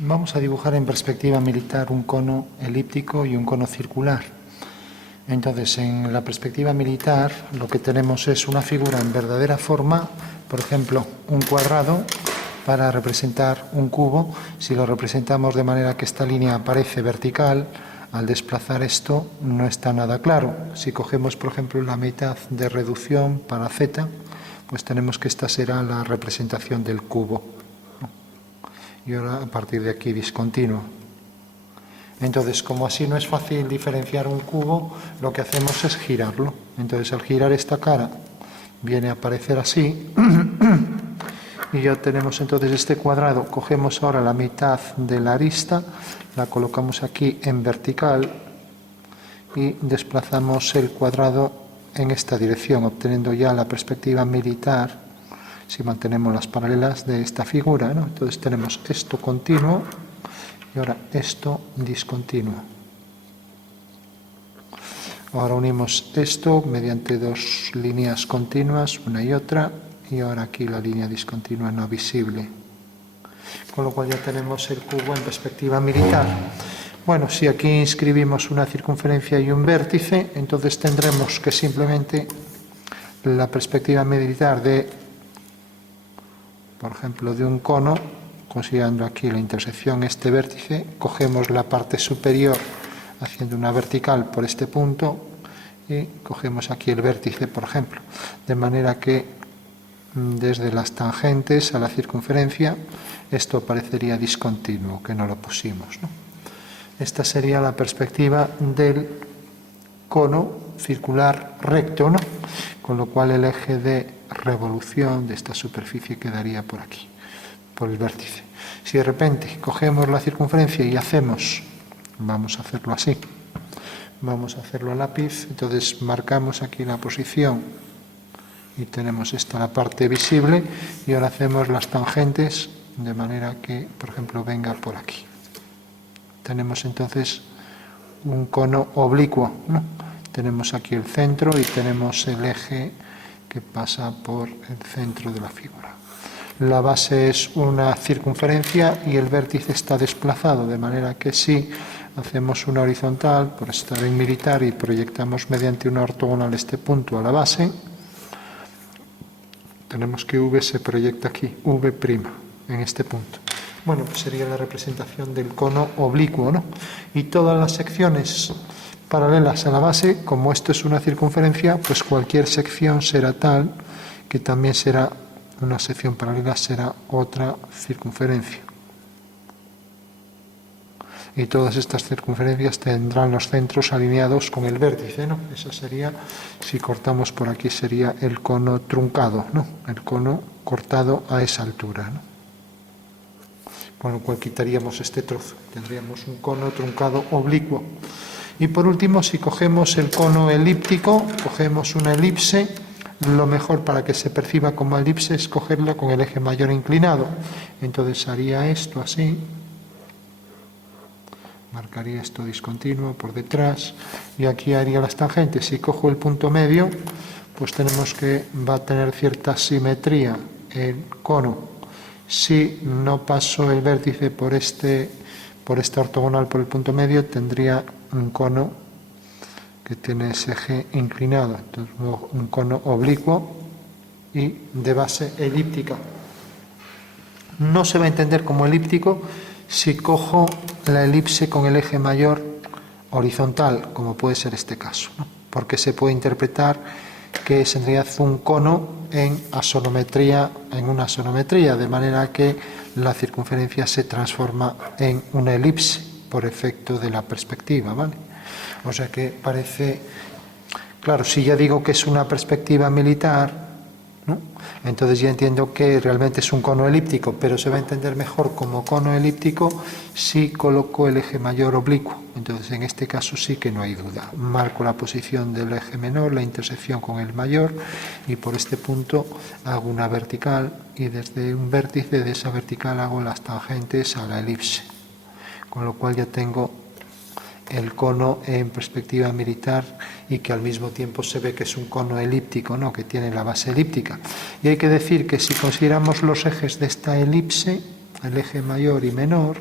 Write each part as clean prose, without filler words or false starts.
Vamos a dibujar en perspectiva militar un cono elíptico y un cono circular. Entonces, en la perspectiva militar, lo que tenemos es una figura en verdadera forma, por ejemplo, un cuadrado para representar un cubo. Si lo representamos de manera que esta línea aparece vertical, al desplazar esto no está nada claro. Si cogemos, por ejemplo, la mitad de reducción para z, pues tenemos que esta será la representación del cubo. Y ahora, a partir de aquí, discontinuo. Entonces, como así no es fácil diferenciar un cubo, lo que hacemos es girarlo. Entonces, al girar esta cara, viene a aparecer así. Y ya tenemos entonces este cuadrado. Cogemos ahora la mitad de la arista, la colocamos aquí en vertical y desplazamos el cuadrado en esta dirección, obteniendo ya la perspectiva militar, si mantenemos las paralelas de esta figura, ¿no? Entonces tenemos esto continuo y ahora esto discontinuo. Ahora unimos esto mediante dos líneas continuas, una y otra, y ahora aquí la línea discontinua no visible. Con lo cual ya tenemos el cubo en perspectiva militar. Bueno, si aquí inscribimos una circunferencia y un vértice, entonces tendremos que simplemente la perspectiva militar de, por ejemplo, de un cono, considerando aquí la intersección este vértice, cogemos la parte superior haciendo una vertical por este punto y cogemos aquí el vértice, por ejemplo, de manera que desde las tangentes a la circunferencia esto parecería discontinuo, que no lo pusimos, ¿no? Esta sería la perspectiva del cono circular recto, ¿no? Con lo cual el eje de revolución de esta superficie quedaría por aquí, por el vértice. Si de repente cogemos la circunferencia y hacemos, vamos a hacerlo así, vamos a hacerlo a lápiz, entonces marcamos aquí la posición y tenemos esta la parte visible y ahora hacemos las tangentes de manera que, por ejemplo, venga por aquí. Tenemos entonces un cono oblicuo, ¿no? Tenemos aquí el centro y tenemos el eje que pasa por el centro de la figura. La base es una circunferencia y el vértice está desplazado, de manera que si hacemos una horizontal, por estar en militar, y proyectamos mediante una ortogonal este punto a la base, tenemos que V se proyecta aquí, V', en este punto. Bueno, pues sería la representación del cono oblicuo, ¿no? Y todas las secciones paralelas a la base, como esto es una circunferencia, pues cualquier sección será tal que también será una sección paralela, será otra circunferencia. Y todas estas circunferencias tendrán los centros alineados con el vértice, ¿no? Esa sería, si cortamos por aquí, sería el cono truncado, ¿no? El cono cortado a esa altura, ¿no? Con lo cual quitaríamos este trozo, tendríamos un cono truncado oblicuo. Y por último, si cogemos el cono elíptico, cogemos una elipse, lo mejor para que se perciba como elipse es cogerla con el eje mayor inclinado. Entonces haría esto así, marcaría esto discontinuo por detrás y aquí haría las tangentes. Si cojo el punto medio, pues tenemos que va a tener cierta simetría el cono. Si no paso el vértice por esta ortogonal por el punto medio, tendría un cono que tiene ese eje inclinado, entonces un cono oblicuo y de base elíptica. No se va a entender como elíptico si cojo la elipse con el eje mayor horizontal, como puede ser este caso, ¿no? Porque se puede interpretar que es en realidad un cono en una asonometría, de manera que la circunferencia se transforma en una elipse por efecto de la perspectiva, ¿vale? O sea que parece, claro, si ya digo que es una perspectiva militar, ¿no? Entonces ya entiendo que realmente es un cono elíptico, pero se va a entender mejor como cono elíptico si coloco el eje mayor oblicuo. Entonces en este caso sí que no hay duda. Marco la posición del eje menor, la intersección con el mayor, y por este punto hago una vertical y desde un vértice de esa vertical hago las tangentes a la elipse. Con lo cual ya tengo el cono en perspectiva militar y que al mismo tiempo se ve que es un cono elíptico, ¿no? Que tiene la base elíptica. Y hay que decir que si consideramos los ejes de esta elipse, el eje mayor y menor,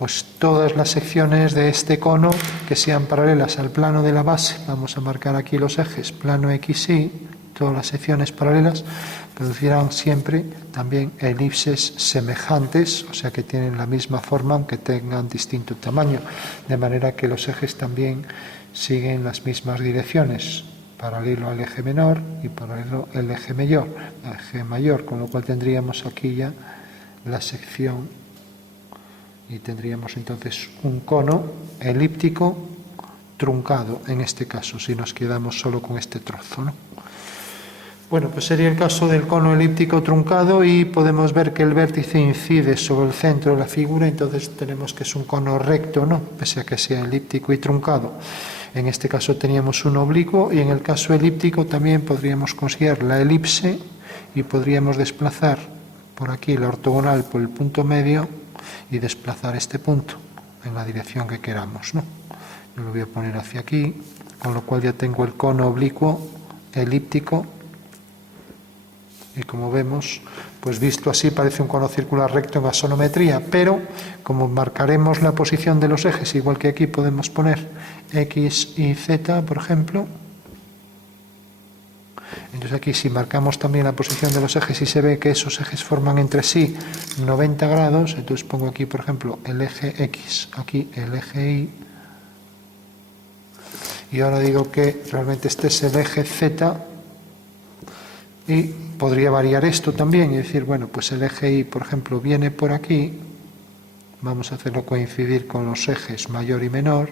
pues todas las secciones de este cono que sean paralelas al plano de la base, vamos a marcar aquí los ejes, plano X, Y, todas las secciones paralelas, producirán siempre también elipses semejantes, o sea que tienen la misma forma aunque tengan distinto tamaño, de manera que los ejes también siguen las mismas direcciones, paralelo al eje menor y paralelo al eje mayor, con lo cual tendríamos aquí ya la sección y tendríamos entonces un cono elíptico truncado, en este caso, si nos quedamos solo con este trozo, ¿no? Bueno, pues sería el caso del cono elíptico truncado y podemos ver que el vértice incide sobre el centro de la figura, entonces tenemos que es un cono recto, ¿no? Pese a que sea elíptico y truncado. En este caso teníamos un oblicuo y en el caso elíptico también podríamos considerar la elipse y podríamos desplazar por aquí la ortogonal por el punto medio y desplazar este punto en la dirección que queramos, ¿no? Yo lo voy a poner hacia aquí, con lo cual ya tengo el cono oblicuo elíptico. Y como vemos, pues visto así parece un cono circular recto en gasonometría, pero como marcaremos la posición de los ejes, igual que aquí podemos poner X y Z, por ejemplo, entonces aquí si marcamos también la posición de los ejes y se ve que esos ejes forman entre sí 90 grados, entonces pongo aquí, por ejemplo, el eje X, aquí el eje Y, y ahora digo que realmente este es el eje Z, y podría variar esto también y decir, bueno, pues el eje Y, por ejemplo, viene por aquí, vamos a hacerlo coincidir con los ejes mayor y menor,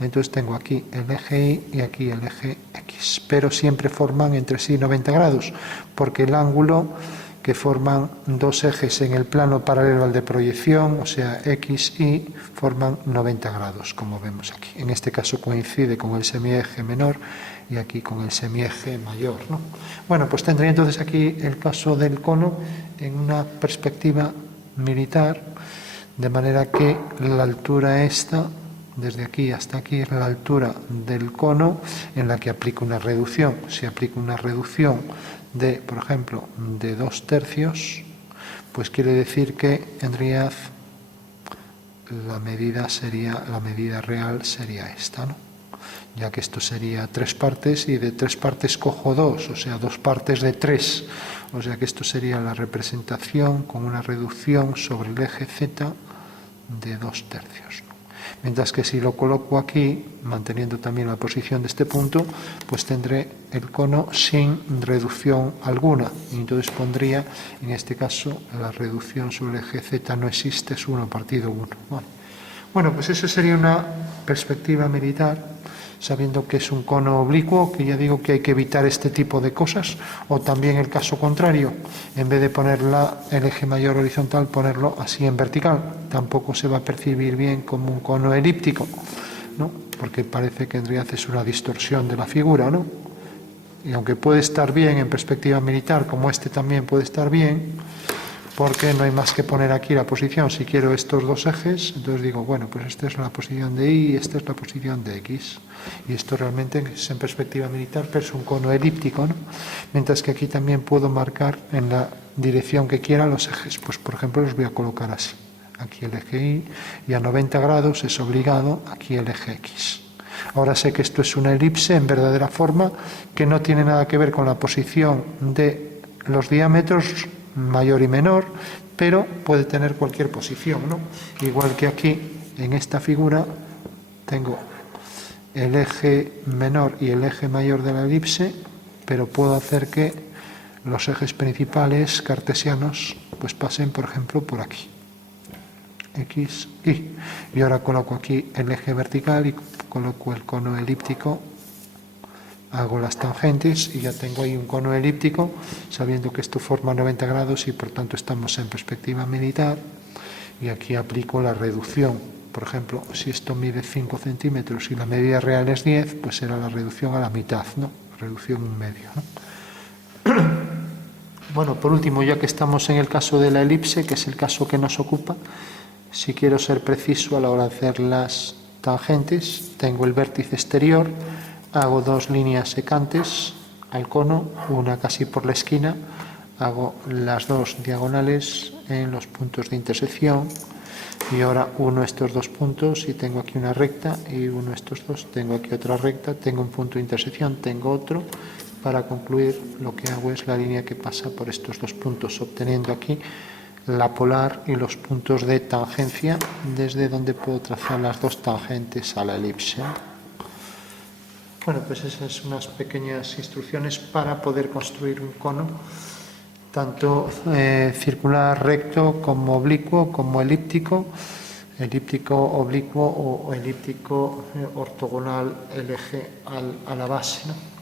entonces tengo aquí el eje Y y aquí el eje X, pero siempre forman entre sí 90 grados, porque el ángulo que forman dos ejes en el plano paralelo al de proyección, o sea, X, Y, forman 90 grados, como vemos aquí. En este caso coincide con el semieje menor y aquí con el semieje mayor, ¿no? Bueno, pues tendría entonces aquí el caso del cono en una perspectiva militar, de manera que la altura esta, desde aquí hasta aquí, es la altura del cono en la que aplico una reducción. Si aplico una reducción de, por ejemplo, de 2/3, pues quiere decir que en realidad la medida real sería esta, ¿no? Ya que esto sería 3 partes y de 3 partes cojo 2, o sea, 2 partes de 3, o sea que esto sería la representación con una reducción sobre el eje Z de 2/3, ¿no? Mientras que si lo coloco aquí, manteniendo también la posición de este punto, pues tendré el cono sin reducción alguna, y entonces pondría, en este caso, la reducción sobre el eje Z no existe, es 1/1. Bueno, pues eso sería una perspectiva militar, sabiendo que es un cono oblicuo, que ya digo que hay que evitar este tipo de cosas, o también el caso contrario, en vez de poner el eje mayor horizontal, ponerlo así en vertical, tampoco se va a percibir bien como un cono elíptico, ¿no? Porque parece que en realidad es una distorsión de la figura, ¿no? Y aunque puede estar bien en perspectiva militar, como este también puede estar bien, porque no hay más que poner aquí la posición. Si quiero estos dos ejes, entonces digo, bueno, pues esta es la posición de Y y esta es la posición de X. Y esto realmente es en perspectiva militar, pero es un cono elíptico, ¿no? Mientras que aquí también puedo marcar en la dirección que quiera los ejes. Pues, por ejemplo, los voy a colocar así. Aquí el eje Y y a 90 grados es obligado aquí el eje X. Ahora sé que esto es una elipse en verdadera forma, que no tiene nada que ver con la posición de los diámetros mayor y menor, pero puede tener cualquier posición, ¿no? Igual que aquí, en esta figura, tengo el eje menor y el eje mayor de la elipse, pero puedo hacer que los ejes principales cartesianos pues pasen, por ejemplo, por aquí. X, Y. Y ahora coloco aquí el eje vertical y coloco el cono elíptico, hago las tangentes y ya tengo ahí un cono elíptico, sabiendo que esto forma 90 grados y por tanto estamos en perspectiva militar, y aquí aplico la reducción. Por ejemplo, si esto mide 5 centímetros y la medida real es 10, pues será la reducción a la mitad, ¿no? Reducción 1/2, ¿no? Bueno, por último, ya que estamos en el caso de la elipse, que es el caso que nos ocupa, si quiero ser preciso a la hora de hacer las tangentes, tengo el vértice exterior, hago 2 líneas secantes al cono, una casi por la esquina, hago las 2 diagonales en los puntos de intersección Y ahora uno estos dos puntos y tengo aquí una recta, y uno estos dos, tengo aquí otra recta, tengo un punto de intersección, tengo otro. Para concluir, lo que hago es la línea que pasa por estos dos puntos, obteniendo aquí la polar y los puntos de tangencia, desde donde puedo trazar las dos tangentes a la elipse. Bueno, pues esas son unas pequeñas instrucciones para poder construir un cono, tanto circular, recto, como oblicuo, como elíptico, oblicuo o elíptico ortogonal el eje a la base, ¿no?